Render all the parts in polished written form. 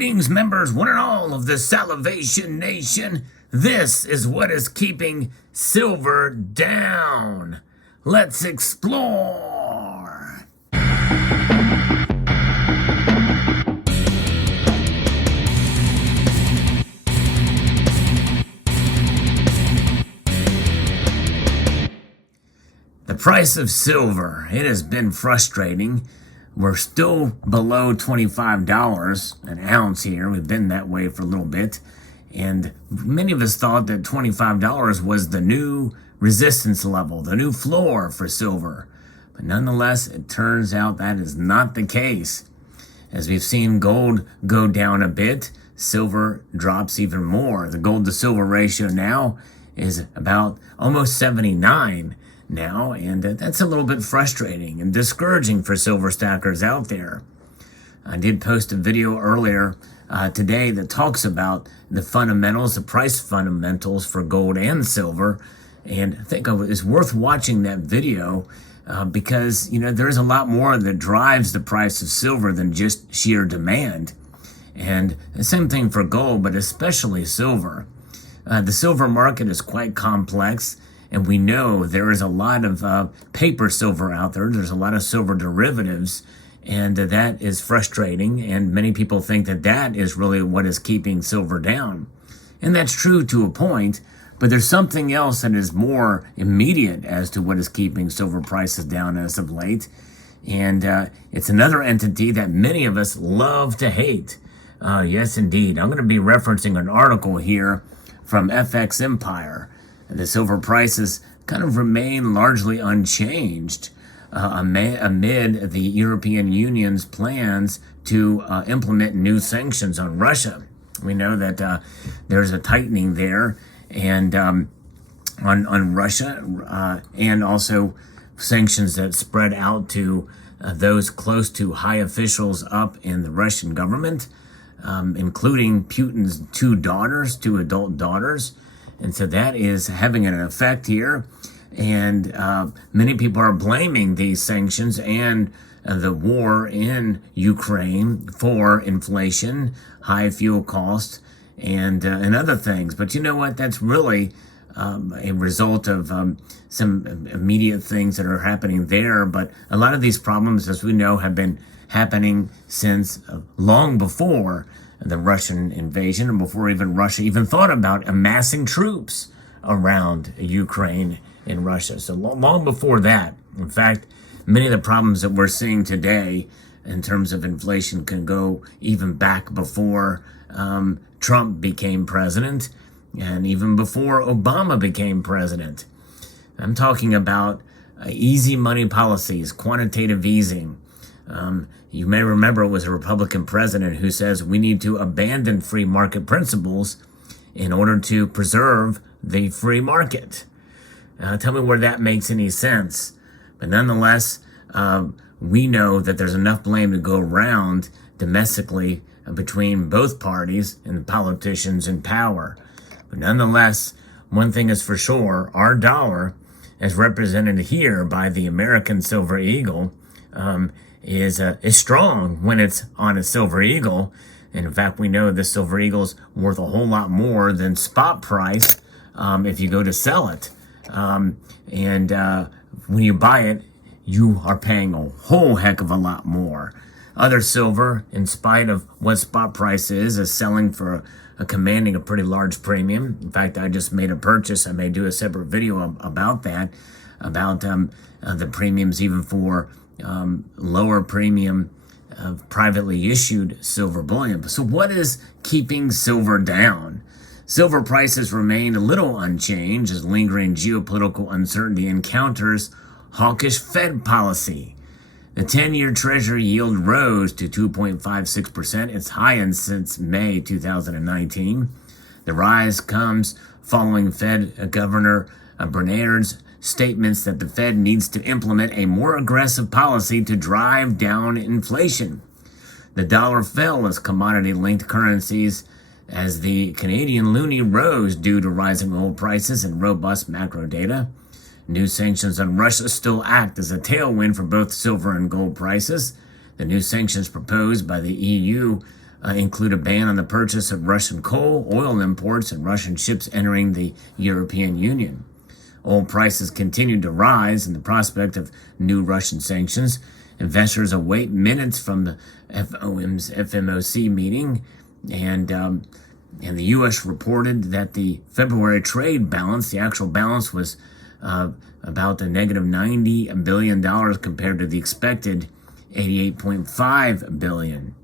Greetings, members, one and all of the Salivation Nation. This is what is keeping silver down. Let's explore. The price of silver, it has been frustrating. We're still below $25 an ounce here. We've been that way for a little bit. And many of us thought that $25 was the new resistance level, the new floor for silver. But nonetheless, it turns out that is not the case. As we've seen gold go down a bit, silver drops even more. The gold to silver ratio now is about almost 79 now, and that's a little bit frustrating and discouraging for silver stackers out there. I did post a video earlier today that talks about the fundamentals, the price fundamentals for gold and silver, and I think it's worth watching that video because, there's a lot more that drives the price of silver than just sheer demand. And the same thing for gold, but especially silver. The silver market is quite complex. And we know there is a lot of paper silver out there. There's a lot of silver derivatives, and that is frustrating. And many people think that that is really what is keeping silver down. And that's true to a point, but there's something else that is more immediate as to what is keeping silver prices down as of late. And it's another entity that many of us love to hate. Yes, indeed. I'm going to be referencing an article here from FX Empire. The silver prices kind of remain largely unchanged amid the European Union's plans to implement new sanctions on Russia. We know that there's a tightening there, and on Russia, and also sanctions that spread out to those close to high officials up in the Russian government, including Putin's two adult daughters. And so that is having an effect here. And many people are blaming these sanctions and the war in Ukraine for inflation, high fuel costs, and other things. But you know what? That's really a result of some immediate things that are happening there. But a lot of these problems, as we know, have been happening since long before the Russian invasion, and before even Russia even thought about amassing troops around Ukraine and Russia. So long before that. In fact, many of the problems that we're seeing today in terms of inflation can go even back before Trump became president, and even before Obama became president. I'm talking about easy money policies, quantitative easing. You may remember it was a Republican president who says we need to abandon free market principles in order to preserve the free market. Tell me where that makes any sense. But nonetheless, we know that there's enough blame to go around domestically between both parties and politicians in power. But nonetheless, one thing is for sure, our dollar, as represented here by the American Silver Eagle, is strong when it's on a Silver Eagle. And in fact, we know the Silver Eagle's worth a whole lot more than spot price if you go to sell it. And when you buy it, you are paying a whole heck of a lot more. Other silver, in spite of what spot price is selling for commanding a pretty large premium. In fact, I just made a purchase. I may do a separate video about that, about the premiums even for lower premium privately issued silver bullion. So what is keeping silver down? Silver prices remain a little unchanged as lingering geopolitical uncertainty encounters hawkish Fed policy. The 10-year Treasury yield rose to 2.56%, its highest since May 2019. The rise comes following Fed Governor Bernard's statements that the Fed needs to implement a more aggressive policy to drive down inflation. The dollar fell as commodity-linked currencies as the Canadian loonie rose due to rising oil prices and robust macro data. New sanctions on Russia still act as a tailwind for both silver and gold prices. The new sanctions proposed by the EU include a ban on the purchase of Russian coal, oil imports, and Russian ships entering the European Union. Oil prices continue to rise in the prospect of new Russian sanctions. Investors await minutes from the FOMC meeting, and the U.S. reported that the February trade balance, the actual balance, was about a negative $90 billion compared to the expected $88.5 billion.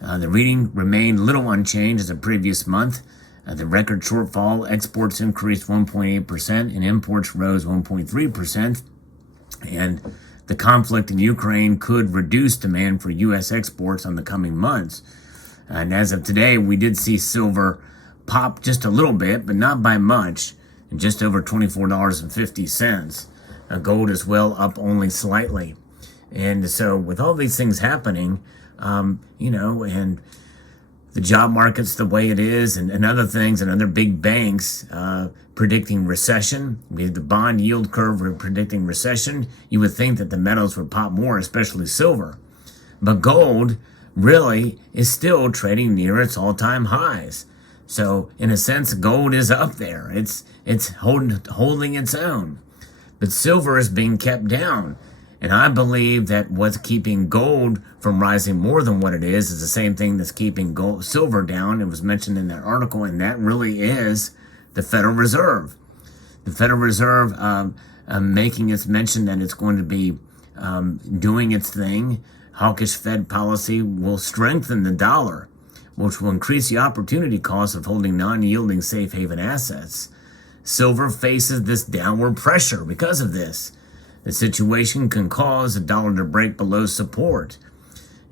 The reading remained little unchanged as the previous month. The record shortfall, exports increased 1.8% and imports rose 1.3%. And the conflict in Ukraine could reduce demand for U.S. exports in the coming months. And as of today, we did see silver pop just a little bit, but not by much, and just over $24.50. Gold as well, up only slightly. And so with all these things happening, and the job market's the way it is, and other things, and other big banks predicting recession. We have the bond yield curve predicting recession. You would think that the metals would pop more, especially silver. But gold really is still trading near its all-time highs. So in a sense, gold is up there. It's holding its own. But silver is being kept down. And I believe that what's keeping gold from rising more than what it is the same thing that's keeping silver down. It was mentioned in that article, and that really is the Federal Reserve. The Federal Reserve making its mention that it's going to be doing its thing. Hawkish Fed policy will strengthen the dollar, which will increase the opportunity cost of holding non-yielding safe haven assets. Silver faces this downward pressure because of this. The situation can cause the dollar to break below support.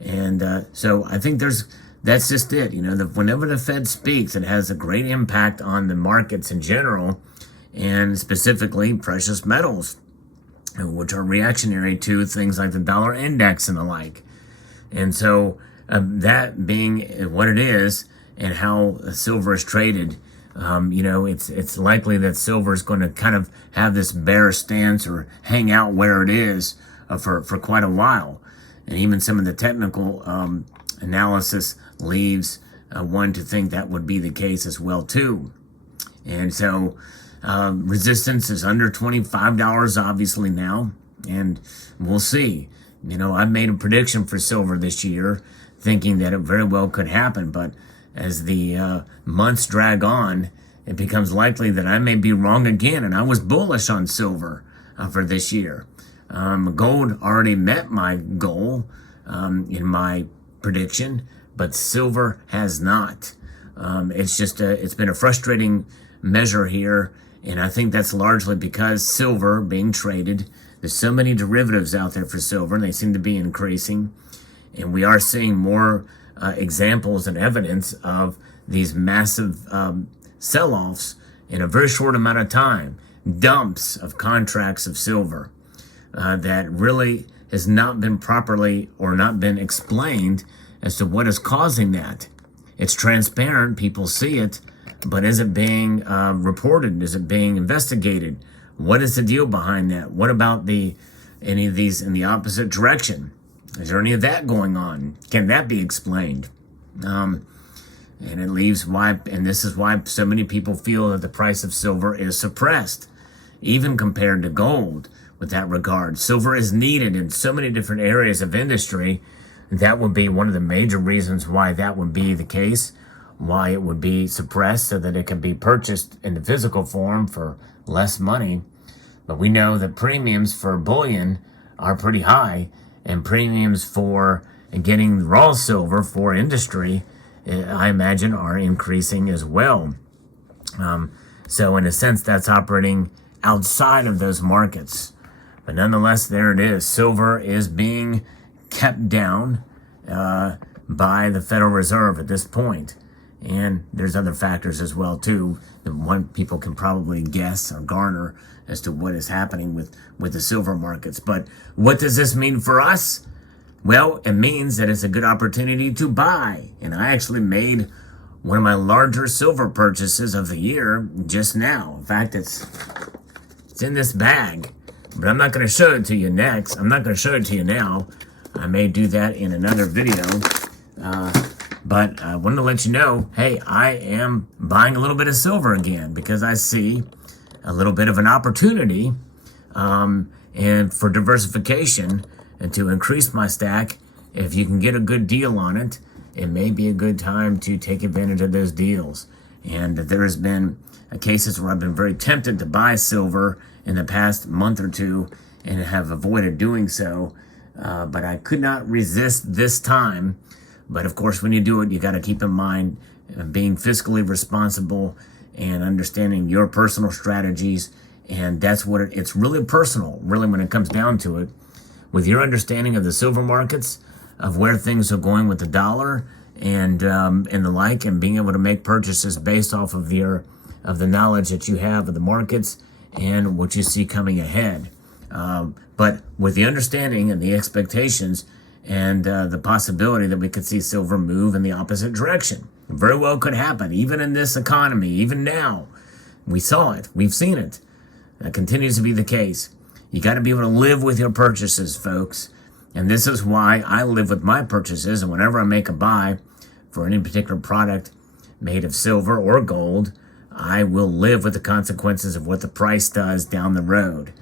And so I think that's just it. Whenever the Fed speaks, it has a great impact on the markets in general, and specifically precious metals, which are reactionary to things like the dollar index and the like. And so that being what it is and how silver is traded, it's likely that silver is going to kind of have this bear stance or hang out where it is for quite a while. And even some of the technical analysis leaves one to think that would be the case as well too. And so resistance is under $25 obviously now, and we'll see. I've made a prediction for silver this year thinking that it very well could happen, but as the months drag on, it becomes likely that I may be wrong again, and I was bullish on silver for this year. Gold already met my goal in my prediction, but silver has not. It's been a frustrating measure here, and I think that's largely because silver being traded, there's so many derivatives out there for silver, and they seem to be increasing, and we are seeing more examples and evidence of these massive sell-offs in a very short amount of time, dumps of contracts of silver that really has not been properly or not been explained as to what is causing that. It's transparent, people see it, but is it being reported? Is it being investigated? What is the deal behind that? What about any of these in the opposite direction? Is there any of that going on? Can that be explained? And it leaves and this is why so many people feel that the price of silver is suppressed, even compared to gold with that regard. Silver is needed in so many different areas of industry. That would be one of the major reasons why that would be the case, why it would be suppressed so that it can be purchased in the physical form for less money. But we know that premiums for bullion are pretty high, and premiums for getting raw silver for industry, I imagine, are increasing as well. So in a sense, that's operating outside of those markets. But nonetheless, there it is. Silver is being kept down by the Federal Reserve at this point. And there's other factors as well, too, that one people can probably guess or garner as to what is happening with the silver markets. But what does this mean for us? Well, it means that it's a good opportunity to buy. And I actually made one of my larger silver purchases of the year just now. In fact, it's in this bag, but I'm not going to show it to you next. I'm not going to show it to you now. I may do that in another video. But I wanted to let you know, hey, I am buying a little bit of silver again because I see a little bit of an opportunity and for diversification and to increase my stack. If you can get a good deal on it, it may be a good time to take advantage of those deals. And there has been cases where I've been very tempted to buy silver in the past month or two and have avoided doing so. But I could not resist this time. But of course, when you do it, you got to keep in mind being fiscally responsible and understanding your personal strategies. And that's what it's really personal, really, when it comes down to it. With your understanding of the silver markets, of where things are going with the dollar and the like, and being able to make purchases based off of the knowledge that you have of the markets and what you see coming ahead. But with the understanding and the expectations and the possibility that we could see silver move in the opposite direction. It very well could happen, even in this economy, even now. We saw it. We've seen it. That continues to be the case. You got to be able to live with your purchases, folks. And this is why I live with my purchases. And whenever I make a buy for any particular product made of silver or gold, I will live with the consequences of what the price does down the road.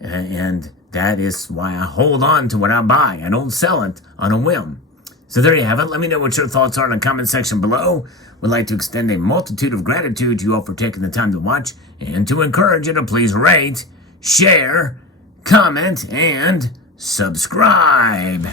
And that is why I hold on to what I buy. I don't sell it on a whim. So there you have it. Let me know what your thoughts are in the comment section below. We'd like to extend a multitude of gratitude to you all for taking the time to watch and to encourage you to please rate, share, comment, and subscribe.